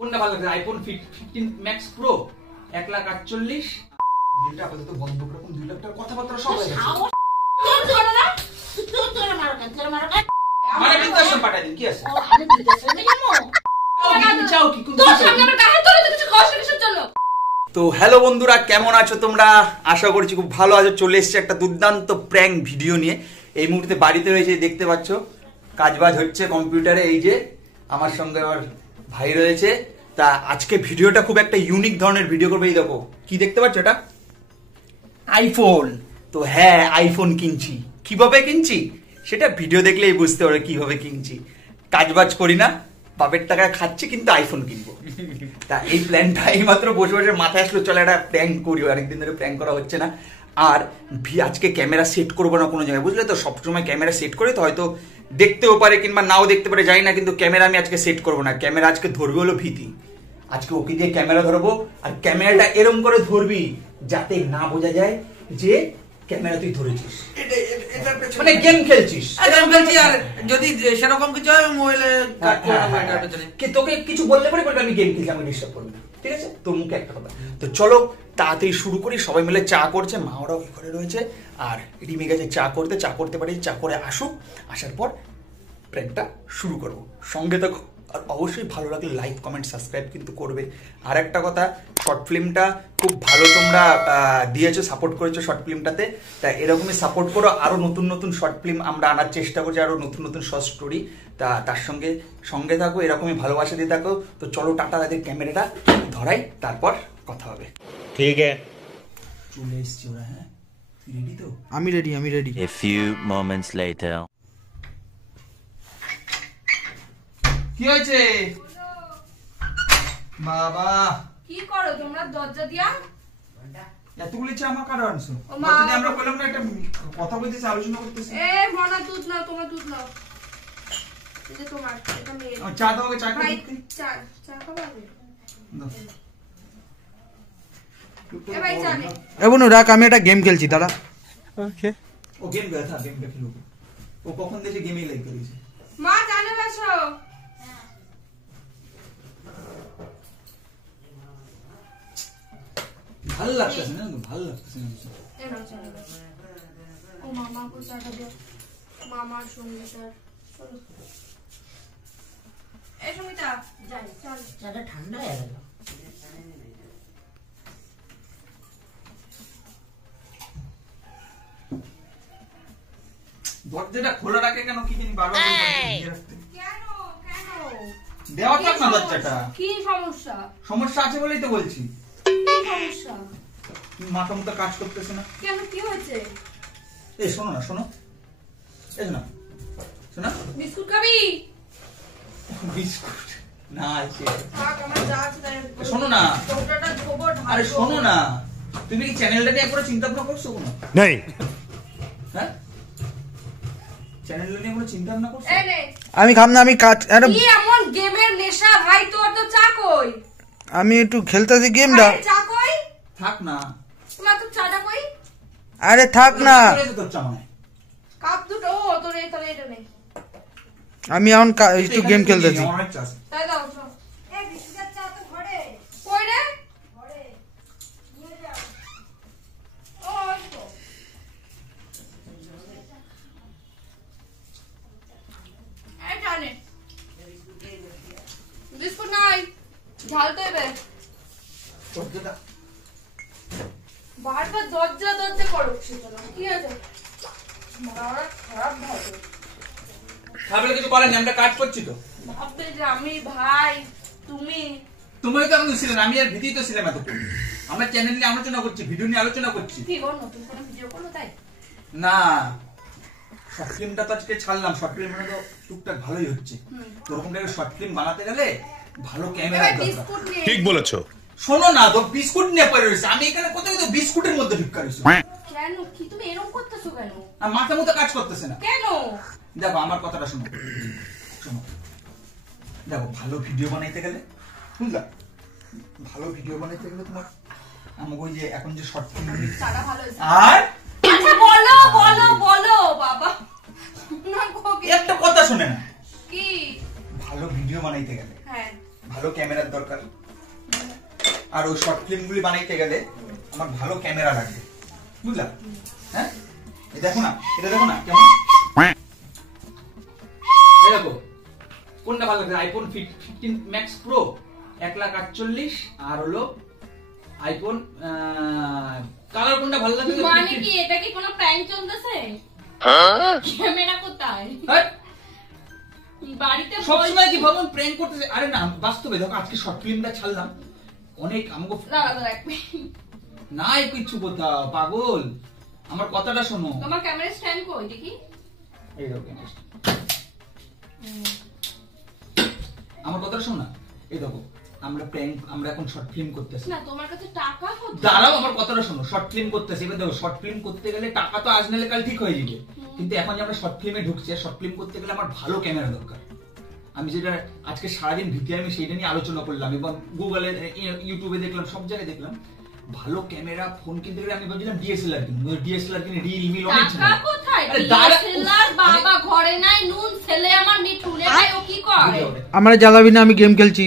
কোনটা ভালো লাগে? আইফোন 15 ম্যাক্স প্রো 1,48,000 বিলটা আপাতত বন্ধ করে 2 লাখ টাকা কথাবার্তা সব হয়ে গেছে। মানে বিদ্যাশন পাঠাই দিন কি আছে? আমি বিদ্যাশন যাবো। তুমি চাও কি? তোর সামনে আমার গায়ে তোলে তো কিছু কষ্ট কিসের জন্য? তো হ্যালো বন্ধুরা, কেমন আছো তোমরা? আশা করছি খুব ভালো আছো। চলে এসেছে একটা দুর্দান্ত প্র্যাঙ্ক ভিডিও নিয়ে। এই মুহূর্তে বাড়িতে রয়েছে, দেখতে পাচ্ছ কাজবাজ হচ্ছে কম্পিউটারে। এই যে আমার সঙ্গে আমার ভাই রয়েছে। তা আজকে ভিডিওটা খুব একটা ইউনিক ধরনের ভিডিও করবে। এই দেখো কি দেখতে পাচ্ছ, এটা আইফোন। তো হ্যাঁ, আইফোন কিনছি। কিভাবে কিনছি সেটা ভিডিও দেখলেই বুঝতে পারবে কিভাবে কিনছি। কাজবাজ করি না, বাপের টাকায় খাচ্ছি, কিন্তু আইফোন কিনবো। তা এই প্ল্যানটা এইমাত্র বসে বসে মাথায় আসলো, চলে একটা প্র্যাঙ্ক করি। অনেকদিন ধরে প্র্যাঙ্ক করা হচ্ছে না। আর আজকে ক্যামেরা সেট করবো না কোনো জায়গায়, বুঝলে তো। সবসময় ক্যামেরা সেট করে তো হয়তো দেখতেও পারে কিংবা নাও দেখতে পারে, জানি না, কিন্তু ক্যামেরা আমি আজকে সেট করবো না। ক্যামেরা আজকে ধরবে হলো ভীতি। আজকে ওকে দিয়ে ক্যামেরা ধরবো, আর ক্যামেরাটা এরম করে ধরবি যাতে না বোঝা যায় যে ক্যামেরা তুই ধরেছিস, মানে গেম খেলছিস। আর যদি সেরকম কিছু হয় মোবাইলে কাট করে দেবো এটার পেছনে। তোকে কিছু বললে পরে বলবে আমি গেম খেলছি, আমি ডিস্টার্ব করবো না, ঠিক আছে? তোর মুখে একটা কথা। তো চলো তাড়াতাড়ি শুরু করি। সবাই মিলে চা করছে, মা ওরাও ওই ঘরে রয়েছে, আর রিমি গেছে চা করতে পারি। চা করে আসুক, আসার পর প্র্যাঙ্কটা শুরু করবো। সঙ্গে থাকো, আর অবশ্যই ভালো লাগলে লাইক কমেন্ট সাবস্ক্রাইব কিন্তু করবে। আর একটা কথা, শর্ট ফিল্মটা খুব ভালো তোমরা দিয়েছো, সাপোর্ট করেছো শর্ট ফিল্মটাতে। তা এরকমই সাপোর্ট করো। আরও নতুন নতুন শর্ট ফিল্ম আমরা আনার চেষ্টা করছি, আরও নতুন নতুন শর্ট স্টোরি। তা তার সঙ্গে থাকো, এরকমই ভালোবাসা দিয়ে থাকো। তো চলো টাটা, তাদের ক্যামেরাটা ধরাই, তারপর কথা হবে। ঠিক আছে, চলে এসছি ওরা। হ্যাঁ, রেডি তো? আমি ready. A few moments later. কি হয়েছে বাবা? কি করো তোমরা দরজা দিয়া? এতগুলি চা আমার কারো আনছো? যদি আমরা বললাম না একটা কথা বলতেছি, আলোচনা করতেছি। এ মনা দুধ নাও, তোমরা দুধ নাও। এটা তোমার, এটা মেয়ে। চা দাও, চা ভাই খাই। চা খাবে? এ ভাই চা নে। এ বোন রাখ, আমি একটা গেম খেলছি, দাঁড়া। ওকে। ও গেম খেলা, গেমটা খেলবো। ও কখন থেকে গেমই লাইক করেছে। মা জানে বসো। ভালো লাগতেছে না, ভালো লাগতেছে না। এ নাও চা। ও মামা কো চাটা দাও। মামার সঙ্গে তার চলো। এ সুমিতা যাই, চল। চাটা ঠান্ডা হয়ে গেল। দরজাটা খোলা রাখে কেন কি জানি, বারবার রাখতে। কেন দেওয়া থাক না দরজাটা। কি সমস্যা? সমস্যা আছে বলেই তো বলছি। কি সমস্যা? মাথা মতো কাজ করতেছে না কেন, কি হয়েছে? এই শোনো না, শোনো, এই শোনা, শোনা। বিস্কুট খাবি? বিস্কুট না আছে। থাক, আমার যা আছে তাই। শোনো না, ওটাটা গোবর ঢাল। আরে শোনো না, তুমি কি চ্যানেলটা নিয়ে একবার চিন্তা ভাবনা করছো কোনো? নেই। হ্যাঁ, চ্যানেলটা নিয়ে কোনো চিন্তা ভাবনা করছো? এই নে। আমি খাম না, আমি কাজ। আরে কি এমন গেমের নেশা ভাই তোর? তো চা কই? আমি একটু খেলতেছি গেমটা। আরে চা কই? থাক না। তোমার তো চাটা কই? আরে থাক না, তোর চা মনে হয়। কাপ দুটো। ও তোর এই তাহলে এটা নেই। আমি এখন একটু গেম খেলতেছি। আমার অনেক চা আছে। তাই দাও তো। এই বিস্কুটের চা তো ঘরে। কই রে? ঘরে। নিয়ে যাও। ও তো। এই জানে। বিস্কুট নাই। ঝাল তো এবে। দরজাটা বারবার দরজা করো সেটা না। কি আছে? মারা খারাপ ভাবে। ভাবলে কিছু করেন, আমরা কাজ করছি তো। ভাববে যে আমি ভাই, তুমি তুমি তো আমি ছিলেন, আমি আর ভীতি তো ছিলাম এতক্ষণ। আমরা চ্যানেল নিয়ে আলোচনা করছি, ভিডিও নিয়ে আলোচনা করছি। কি গো নতুন করে ভিডিও করো তাই? না, শর্ট ফিল্মটা তো আজকে ছাড়লাম। শর্ট ফিল্মটা তো টুকটাক ভালোই হচ্ছে। তো ওরকম একটা শর্ট ফিল্ম বানাতে গেলে ভালো ক্যামেরা এবার দরকার। বিস্কুট নিয়ে। ঠিক বলেছো। শোনো না, তো বিস্কুট নিয়ে পড়ে রয়েছে। আমি এখানে কোথায় তো বিস্কুটের মধ্যে ঢুকা রয়েছে। কেন? কি তুমি এরকম করতেছো কেন? আর মাথা মতো কাজ করতেছে না। কেন? দেখো আমার কথাটা শোনো, শোনো। দেখো ভালো ভিডিও বানাইতে গেলে, বুঝলা, ভালো ভিডিও বানাইতে গেলে তোমার আমাকে ওই যে এখন যে শর্ট ফিল্ম চাটা ভালো হয়েছে। আর আচ্ছা বলো বাবা। না একটা কথা শুনে না, কি? ভালো ভিডিও বানাইতে গেলে হ্যাঁ ভালো ক্যামেরার দরকার, আর ওই শর্ট ফিল্মগুলি বানাইতে গেলে আমার ভালো ক্যামেরা লাগবে, বুঝলা? হ্যাঁ, এই দেখো না, এটা দেখো না কেমন, এই দেখো কোনটা ভালো লাগছে? আইফোন 15 ম্যাক্স প্রো 1,48,000 আর হলো আইফোন কালার কোনটা ভালো লাগে? মানে কি এটা কি কোনো প্র্যাঙ্ক চলতেছে? ক্যামেরা কোথায়? বাড়িতে সবসময় কি ভাবুন প্র্যাঙ্ক করতেছে? আরে না, বাস্তবে দেখো আজকে শর্ট ফিল্মটা ছাড়লাম, অনেক আমাকে নাই কিছু কথা পাগল, আমার কথাটা শোনো। তোমার ক্যামেরা স্ট্যান্ড কই দেখি? এই দেখো ক্যামেরা, আমার কথাটা শোনো না। এই দেখো আমরা এখন শর্ট ফিল্ম করতেছি না, তোমার কাছে টাকা কোথায়? দাঁড়াও, আমার কথাটা শোনো। শর্ট ফিল্ম করতেছি, এবার দেখো শর্ট ফিল্ম করতে গেলে টাকা তো আজ নালে কাল ঠিক হয়ে যাবে, কিন্তু এখন যে আমরা শর্ট ফিল্মে ঢুকছি, শর্ট ফিল্ম করতে গেলে আমার ভালো ক্যামেরা দরকার। আমি যেটা আজকে সারাদিন ভিতরে আমি সেইটা নিয়ে আলোচনা করলাম এবং গুগলে ইউটিউবে দেখলাম, সব জায়গায় দেখলাম ভালো ক্যামেরা ফোন কিনতে গেলে আমি ভাবছিলাম ডিএসএলআর কিনবো, ডিএসএলআর কিনে রিয়েলমি অনেক ছিল। টাকা কোথায়? ডিএসএলআর বাবা ঘরে নাই, নুন ছেলে আমার মিঠুনে ভাই ও কি করে? আমার জ্বালাবি না, আমি গেম খেলছি।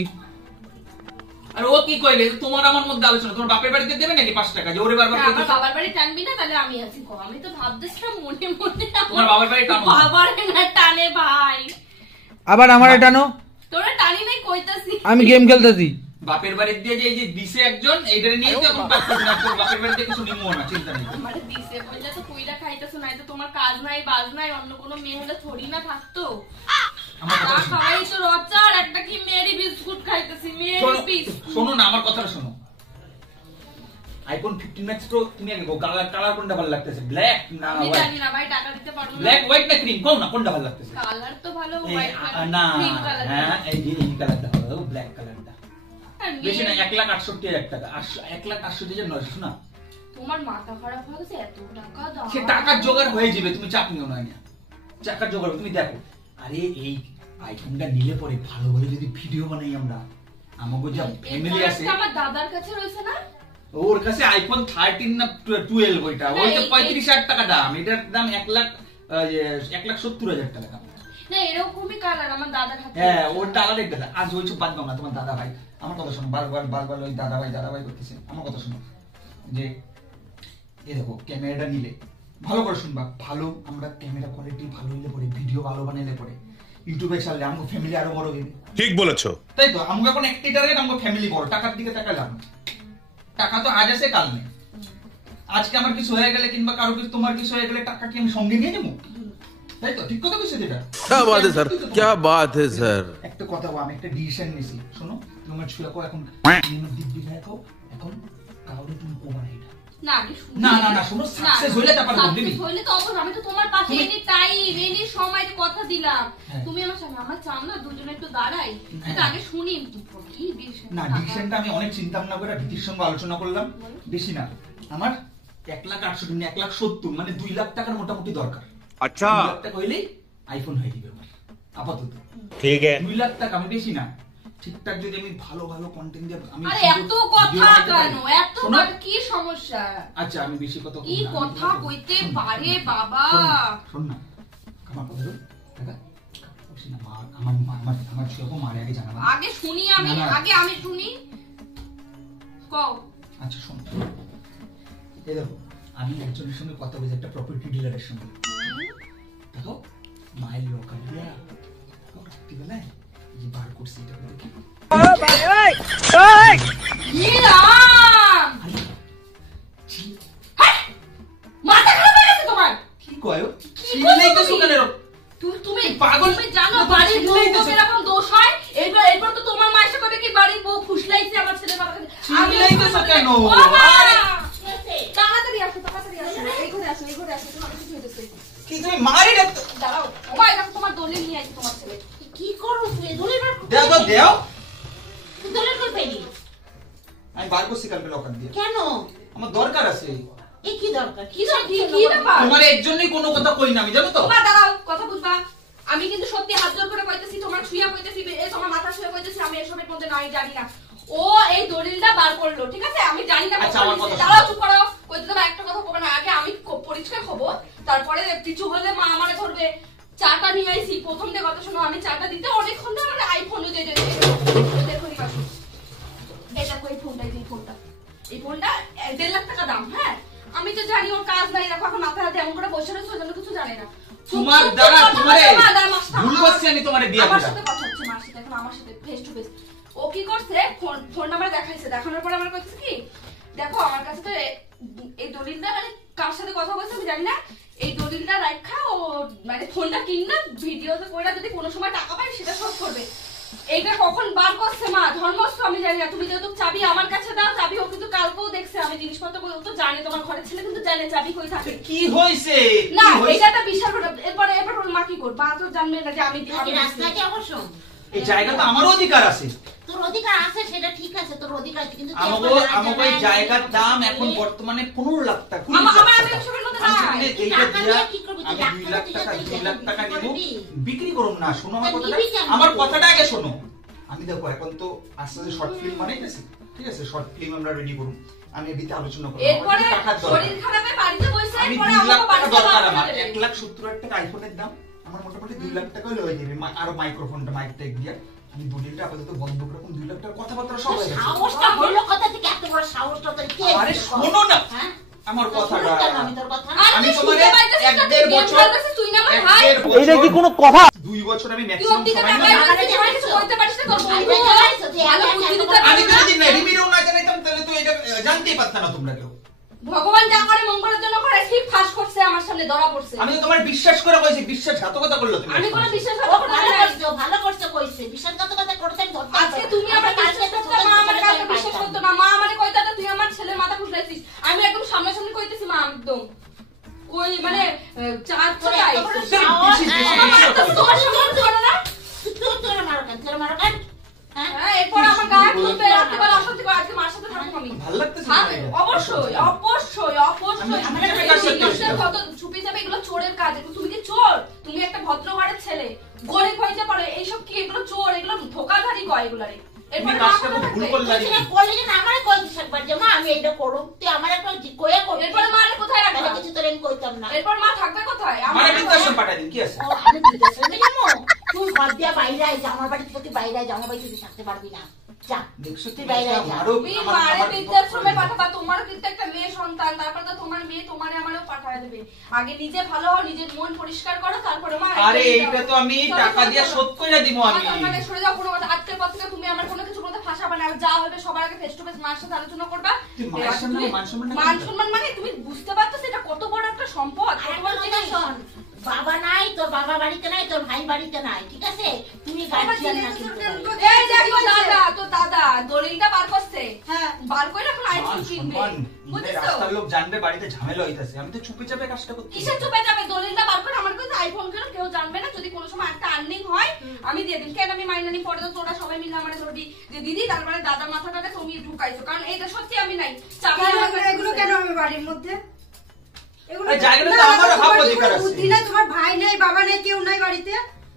আর ও কি কইলে তোমার আমার মধ্যে আলোচনা? তোমার বাপের বাড়িতে দেবে নাকি 5 টাকা যে ওরে বারবার আমার বাবার বাড়ি টানবি না? তাহলে আমি আছি কো, আমি তো ভাবতেছিলাম মনে মনে তোমার বাবার বাড়ি টানো, বাবার না টানে ভাই। আবার আমার টানো, তোরা টানি নাই কইতাছি, আমি গেম খেলতেছি। বাপের বাড়ি দিয়ে যে এই যে দিছে একজন, এইটারে নিয়ে তো এখন পাস করছ না, তোর বাপের বাড়িতে কিছু নিমো না, চিন্তা নেই। আমারে দিছে বললে তো কইরা খাইতাছ, নাই তো তোমার কাজ নাই বাজ নাই, অন্য কোনো মেয়ে হলে থোড়ি না থাকতো। আমার কথা শোনো, খাওয়াই তো রচার একটা কি মেরি বিস্কুট খাইতেছি, মেরি বিস্কুট। শোনো না, আমার কথাটা শোনো। আইফোন 15 ম্যাক্স প্রো তুমি আগে কালার কোনটা ভালো লাগতেছে? ব্ল্যাক না আমি হোয়াইট? জানি না ভাই, টাকা দিতে পারবো না। ব্ল্যাক হোয়াইট না ক্রিম, কোন না কোনটা ভালো লাগতেছে? কালার তো ভালো এই হোয়াইট না, ক্রিম কালার। হ্যাঁ এই যে এই কালারটা ভালো, ব্ল্যাক কালারটা বেশি না, 1,68,000 টাকা, 1,68,900 না। তোমার মাথা খারাপ হয়ে গেছে, এত টাকা দাও। সে টাকার জোগাড় হয়ে যাবে, তুমি চাপ নিও না, টাকার জোগাড় তুমি দেখো। আরে এই আইফোনটা নিলে পরে ভালো ভালো যদি ভিডিও বানাই আমরা, আমাগো যা ফ্যামিলি আছে। আমার দাদার কাছে রয়েছে না, ওর কাছে আইফোন 13 না 12 ওইটা, ওইটা 35,000 টাকা দাম, এটার দাম 1,70,000 টাকা দাম। না এরকমই কালার আমার দাদার হাতে। হ্যাঁ ওটা আলাদা একটা, আজ ওইসব বাদ দাও না। তোমার দাদা ভাই, আমার কথা শোনো, বারবার ওই দাদা ভাই করতেছে। আমার কথা শোনো, যে এই দেখো ক্যামেরাটা নিলে ভালো করে শুনবা, ভালো আমরা ক্যামেরা কোয়ালিটি ভালো হইলে পরে, ভিডিও ভালো বানাইলে পরে ইউটিউবে ছাড়লে আমাকে ফ্যামিলি আরো বড় হবে। ঠিক বলেছো, তাই তো আমাকে এখন একটাই টার্গেট, আমাকে ফ্যামিলি বড়। টাকার দিকে তাকালাম, টাকা তো আজ আছে কাল নেই। আজকে আমার কিছু হয়ে গেলে কিংবা কারো কিছু, তোমার কিছু হয়ে গেলে টাকা কি আমি সঙ্গে নিয়ে যাবো? তাই তো, ঠিক কথা কইছো যেটা। क्या बात है सर, क्या बात है सर। একটা কথা, আমি একটা ডিসিশন নিয়েছি, শোনো তোমার ছুয়া কো এখন দিব্যি খাও, এখন কাউরে তুমি কোবা না এটা। না আগে শুনি, না শোনো, সাকসেস হইলে তারপর বলবি। হইলে তো অবশ্যই, আমি তো তোমার পাশে এনি টাইম এনি সময় কথা দিলাম। হ্যাঁ। তুমি আমার সামনে, আমার চাও না দুজনে একটু দাঁড়াই, এটা আগে শুনি কি ডিসিশন। না ডিসিশনটা আমি অনেক চিন্তা ভাবনা করে ভীতির সঙ্গে আলোচনা করলাম, বেশি না আমার 1,68,000 না 1,70,000 মানে 2 লাখ টাকার মোটামুটি দরকার। अच्छा 2 লাখ টাকা হইলেই আইফোন হয়ে যাবে আমার আপাতত। ठीक है 2 লাখ টাকা, আমি বেশি না, ঠিকঠাক যদি আমি ভালো কন্টেন্ট দিয়ে আমি। আরে এত কথা কেন, এত কি সমস্যা? আচ্ছা আমি বেশি কথা কি কথা কইতে পারে বাবা? শোন না, আমার কথা শোন, টাকা বেশি না, আমার ছোট মারে আগে জানাবা। আগে শুনি আমি, আগে আমি শুনি, কও। আচ্ছা শোন, এই দেখো আমি একজনের সঙ্গে কথা বলছি, একটা প্রপার্টি ডিলারের সঙ্গে। দেখো মাইল লোকাল দিয়া দেখো রাত্রিবেলায় যে বার করছি, এটা দেখি মাথা খারাপ হয়ে গেছে তোমার? কি কয় চিল্লাইতেছো কেন? তুমি পাগল, তুমি জানো বাড়ির বউ এরকম দোষ হয়? এরপর তো তোমার মা এসে বলে কি বাড়ির বউ ফুসলাইছে আমার ছেলে বাবাকে। চিল্লাইতেছো কেন? তাড়াতাড়ি আসো, এই ঘরে আসো, তোমার কিছু হইতেছে। কি তুমি মারি না? দাঁড়াও, ওমা দেখো তোমার দলিল নিয়ে আসছে তোমার ছেলে। কি করো তুমি? দলিল বার দাও দাও, দলিল কই পেলি? আমি বার করছি কালকে লকার দিয়ে। কেন? আমার দরকার আছে। এই কি দরকার? কি ব্যাপার? তোমার এর জন্যই কোনো কথা কই না আমি, জানো তো? তোমার দাঁড়াও, কথা বুঝবা। আমি কিন্তু সত্যি হাত জোর করে কইতেছি, তোমার ছুঁয়া কইতেছি, তোমার মাথা ছুঁয়া কইতেছি, আমি এসবের মধ্যে নাই, জানি না। ও এই দলিলটা বার করলো, ঠিক আছে? আমি জানি না। আচ্ছা আমার কথা দাঁড়াও, চুপ করো। কইতে দাও, একটা কথা কবে না, আগে আমি পরিষ্কার হবো, তারপরে কিছু হলে মা আমারে ধরবে। চাটা নিয়ে আইছি, প্রথম দিয়ে কথা শোনো, আমি চাটা দিতে অনেকক্ষণ ধরে আমার আইফোন দেখো ফোনটা, এই ফোনটা 1.5 লাখ টাকা দাম। হ্যাঁ আমি তো জানি ওর কাজ নাই, দেখো এখন মাথা হাতে এমন করে বসে রয়েছে, ওই জন্য কিছু জানে না। তোমার দ্বারা তোমারে ভুল করছি আমি তোমারে বিয়ে আমার করা। সাথে কথা হচ্ছে মার সাথে, এখন আমার সাথে ফেস টু ফেস। ও কি করছে, ফোন নাম্বার দেখাইছে, দেখানোর পর আমার কইছে কি দেখো আমার কাছে তো এই দলিলটা, মানে কার সাথে কথা বলছে আমি জানি না, এই দলিলটা রাখা ও মানে ফোনটা কিনা ভিডিওতে কইরা যদি কোনো সময় টাকা পায় সেটা শোধ করবে। এইটা কখন বার করছে মা ধর্মস্থ আমি জানি না। তুমি যেহেতু চাবি আমার কাছে দাও, চাবি ও কিন্তু কালকেও দেখছে আমি জিনিসপত্র কই, ও তো জানে তোমার ঘরে ছেলে কিন্তু জানে চাবি কই থাকে। কি হইছে না এটা একটা বিশাল কথা। এরপরে ওর মা কি করবে? মা তো জানবে না যে আমি রাস্তাকে অবশ্য এই জায়গা তো আমারও অধিকার আছে। তোর অধিকার আছে সেটা ঠিক আছে, তোর অধিকার আছে, কিন্তু আমাকে এই জায়গার দাম এখন বর্তমানে 15 লাখ টাকা। আমার আমি এসবের মধ্যে নাই। এইটা দিয়া আমি 2 লাখ টাকা নিব, বিক্রি করুম না। শোনো আমার কথাটা, আমার কথাটা আগে শোনো। আমি দেখো এখন তো আস্তে আস্তে শর্ট ফিল্ম বানাইতেছি, ঠিক আছে? শর্ট ফিল্ম আমরা রেডি করুম, আমি এদিকে আলোচনা করব। এরপরে শরীর খারাপে বাড়িতে বসে আমি পরে 2 লাখ আমাকে টাকা বাড়িতে দরকার, আমার পাঠাবে। 1,70,000 টাকা আইফোনের দাম, আমার মোটামুটি 2 লাখ টাকা হলে হয়ে যাবে। আর মাইক্রোফোনটা মাইক টেক দিয়া আমি দলিলটা আপাতত বন্ধ করে 2 লাখ টাকা কথাবার্তা সব হয়ে গেছে। সাহসটা হলো কথা থেকে এত বড় সাহসটা তোর কে? আরে শোনো না হ্যাঁ আমার কথাটা, আমি তোর কথা আমি তোমারে 1.5 বছর তুই না আমার ভাই, এইটা কি কোনো কথা? 2 বছর আমি তুই ম্যাক্সিমাম অন্তিকে সময় টাকা নিলাম। দিতে পারিস, বলতে পারিস না তোর বন্ধু ভালো বুদ্ধি দিতে আমি পারিস না। যদি রিভিউ না জানাইতাম তাহলে তো এটা জানতেই পারতাম না তোমরা কেউ। ভগবান যা করে মঙ্গলের জন্য করে, ঠিক ফাঁস করছে আমার সামনে ধরা পড়ছে। আমি তো তোমার বিশ্বাস করে কইছি, বিশ্বাসঘাতকতা করলো তুমি। আমি কোনো বিশ্বাস ও ভালো করছে কইছে বিশ্বাসঘাতকতা করতে আমি ধরতে আজকে তুমি আমার বিশ্বাস করতে, মা আমার কাছে বিশ্বাস করতে না। মা আমারে কইতা তুই আমার ছেলের মাথা খুঁজলাইছিস, আমি একদম সামনাসামনি কইতেছি মা একদম ওই মানে চার চাই তোমার সামনে ধরো না। তোর মারো কেন? হ্যাঁ এরপর আমার গায়ে খুলবে, রাত্রিবেলা অশান্তি করে, আজকে মার সাথে থাকবো আমি। ভালো লাগতেছে হ্যাঁ, না এটা? অবশ্যই অবশ্যই অবশ্যই। আমি কিভাবে কাজ করতে জিনিসটা কত ছুপে যাবে, এগুলো চোরের কাজ। তুমি কি চোর? তুমি একটা ভদ্র ঘরের ছেলে, গরিব হইতে পারে, এইসব কি এগুলো চোর, এগুলো ধোকাধারী কয় এগুলারে। তুমি কাজটা খুব ভুল করলা। করলি না আমারে কই দিস একবার যে মা আমি এটা করব, তুই আমার একটা কইয়া করবি। এরপরে মারে কোথায় রাখবা? তাহলে কিছু তোর আমি কইতাম না। এরপর মা থাকবে কোথায়? মানে বৃদ্ধাশ্রম পাঠাই দিন, কি আছে? ও আমি বিদেশে যাবো, তুই ঘর দিয়া বাইরে আয়, আমার বাড়ি থেকে তুই বাইরে আয়, আমার বাড়ি তুই থাকতে পারবি না। যা দেখছো তুই তুমি বাইরে আয় যা। আমারও তুমি মারে বৃদ্ধাশ্রমে পাঠাবা, তোমারও কিন্তু একটা মেয়ে সন্তান, তারপর তো তোমার মেয়ে তোমারে আমারও পাঠায় দেবে। আগে নিজে ভালো হও, নিজের মন পরিষ্কার করো, তারপরে মা। আরে এইটা তো আমি টাকা দিয়ে শোধ কইরা দিব আমি। মানে সরে যাও, কোনো কথা আজকের পর থেকে তুমি আমার কোনো কিছু বলতে ফাঁসাবে না। যা হবে সবার আগে ফেস টু ফেস মার সাথে আলোচনা করবা। তুই মায়ের সামনে মান সম্মান না মান সম্মান মানে তুমি বুঝতে পারছো এটা কত বড় একটা সম্পদ, কত বড় জিনিস। শোন, বাবা নাই, তোর বাবা বাড়িতে নাই, তোর ভাই বাড়িতে নাই, ঠিক আছে? তুমি গার্জিয়ান না কিন্তু। এই দেখো দাদা, তো দাদা দলিলটা বার করছে। হ্যাঁ বার করে এখন আইফোন কিনবে, বুঝছো? রাস্তার লোক জানবে বাড়িতে ঝামেলা হইতাছে, আমি তো চুপে চাপে কাজটা করতে। কিসের চুপে যাবে? দলিলটা বার করে আমার কাছে আইফোন কেন কেউ জানবে না। যদি কোনো সময় একটা আর্নিং হয় আমি দিয়ে দিন, কেন আমি মাইনা নি? পরে তো তোরা সবাই মিলে আমার ধরবি যে দিদি তারপরে দাদার মাথাটাকে তুমি ঢুকাইছো, কারণ এইটা সত্যি আমি নাই। চাবি আমার কাছে এগুলো কেন আমি বাড়ির মধ্যে? এগুলো এই জায়গাটা তো আমারও ভাব অধিকার আছে। বুদ্ধি নাই, তোমার ভাই নেই, বাবা নেই, কেউ নাই বাড়িতে,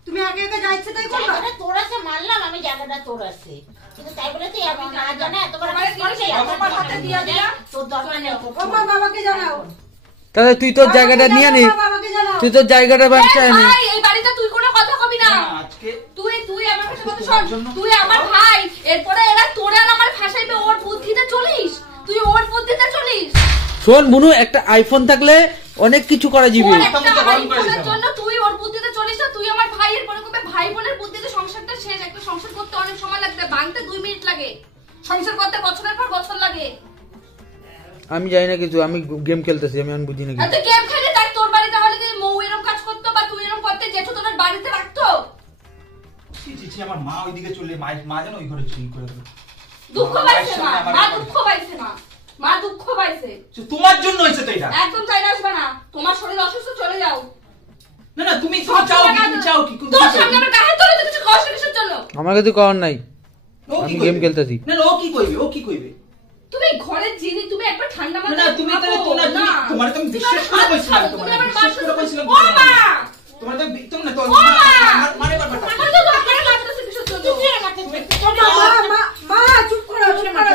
তুমি আগে আগে যা ইচ্ছে তাই করবা। জায়গাটা তোর আছে মানলাম, আমি জায়গাটা তোর আছে, কিন্তু তাই বলে তুই আমার না জানে এত বড় আমার জিনিস আমার হাতে দিয়া দিয়া। তোর দরকার নেই। আমার বাবাকে জানাও, তাহলে তুই তোর জায়গাটা নিয়ে নে, বাবাকে জানাও। তুই তোর জায়গাটা ব্যবসায় নে। ভাই এই বাড়িতে তুই কোনো কথা কবি না। আজকে তুই আমার কাছে কথা শোন, তুই আমার ভাই, এরপরে এরা তোরে আর আমার ভাষাইবে, ওর বুদ্ধিতে চলিস, তুই ওর বুদ্ধিতে চলিস। শোন বুনু, একটা আইফোন থাকলে অনেক কিছু করা যাবে। ওর একটা আইফোনের জন্য তুই ওর বুদ্ধিতে চলিস না। তুই আমার ভাইয়ের পরে কবে ভাই বোনের বুদ্ধিতে সংসারটা শেষ। একটা সংসার করতে অনেক সময় লাগবে, ভাঙতে 2 মিনিট লাগে, সংসার করতে বছরের পর বছর লাগে। আমি জানি না কিছু, আমি গেম খেলতেছি, আমি এখন বুঝি না আর কিছু। তুই গেম খেলে তাই তোর বাড়িতে হলে যদি মৌ এরকম কাজ করতো বা তুই এরকম করতে, জেঠু তোর বাড়িতে রাখতো? চিচি আমার মা ওইদিকে চলে, মা যেন ওই ঘরে চুরি করে দিল। দুঃখ পাইছে মা, মা দুঃখ পাইছে না, মা দুঃখ পাইছে। তোমার জন্য হয়েছে তো এটা। একদম চাই না, আসবে না। তোমার শরীর অসুস্থ, চলে যাও। না না তুমি চাও কি? তুমি চাও কি? তোর সামনে আমার গায়ে তোলে তো কিছু কষ্ট কিসের জন্য? আমার কাছে করার নাই, আমি গেম খেলতেছি। না না ও কি কইবে? ও কি কইবে? তুমি ঘরের জিনিস, তুমি একবার ঠান্ডা মাথায় না তুমি তাহলে তোমার তোমার তো আমি বিশ্বাস করে কইছিলাম, তোমার বিশ্বাস করে কইছিলাম। ও মা তোমার তো তুমি না তো মানে বারবার আমার তো দরকার লাগতেছে কিসের জন্য? মা চুপ করো, চুপ করো।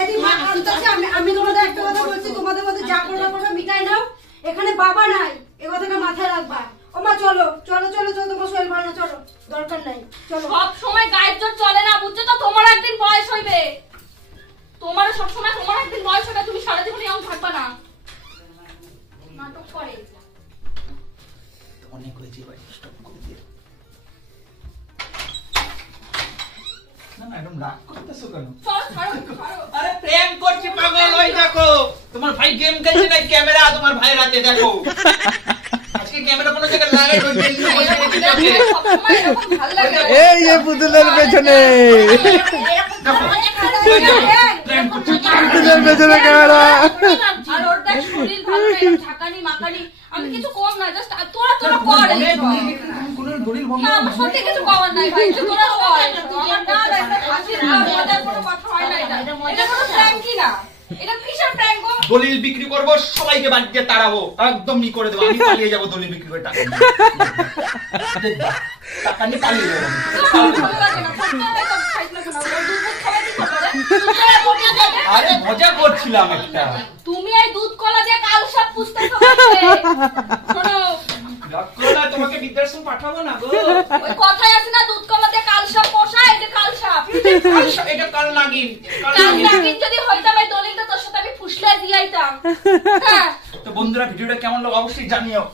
এদিকে মা বলতেছে, আমি তোমাদের একটা কথা বলছি, তোমাদের মধ্যে যা করবা করবা মিটাই নাও। এখানে বাবা নাই, এই কথাটা মাথায় রাখবা। ও মা চলো চলো চলো চলো, তোমার শরীর ভালো না, চলো, দরকার নাই, চলো। সব সময় গায়ের জোর চলে না, বুঝছো তো? তোমার একদিন বয়স হইবে, করতেছো কেন? ছাড়ো। আরে প্রেম করছি পাগল, ওই দেখো তোমার ভাই গেম খেলছে না, ক্যামেরা তোমার ভাইয়ের হাতে দেখো। আজকে ক্যামেরা কোনো জায়গায় লাগাই ওই গেম নিয়ে বসে রেখে যাবে। সবসময় এরকম ভালো লাগে না। এই যে পুতুলের পেছনে, পুতুলের পেছনে ক্যামেরা। আর ওর দেখ শরীর ভালো না, ঝাঁকানি মাকানি, আমি কিছু কম না, জাস্ট তোরা কর এইসব। না, আমার সত্যি কিছু পাওয়ার নাই ভাই, তোরা কর। আমার না একটা হাসির না, মজার কোনো কথা হয় না। এটা কোনো প্র্যাঙ্কই না, এটা কিসের প্র্যাঙ্ক গো? দলিল বিক্রি করবো, সবাইকে বাড়ি দিয়ে তাড়াবো, একদম ই করে দেবো, আমি পালিয়ে যাবো দলিল বিক্রি করে টাকা নিয়ে। টাকা নিয়ে পালিয়ে যাবো। ভালো লাগে না, সত্যি এসব খাইছ না কেন? ওর দুধ খাওয়াই দিছ না? আরে মজা করছিলাম একটা। তুমি এই দুধ কলা দিয়ে কাল সব পুষতেছো। শোনো, তোমাকে বৃদ্ধাশ্রম পাঠাবো না গো। ওই কথাই আছে না, দুধ কলা দিয়ে কাল সাপ পোষায়, এই যে কাল সাপ। এটা কাল নাগিন। কাল নাগিন যদি হইতাম এই দলিলটা তোর সাথে আমি ফুসলে দিয়ে আইতাম। হ্যাঁ। তো বন্ধুরা ভিডিওটা কেমন লাগলো অবশ্যই জানিও।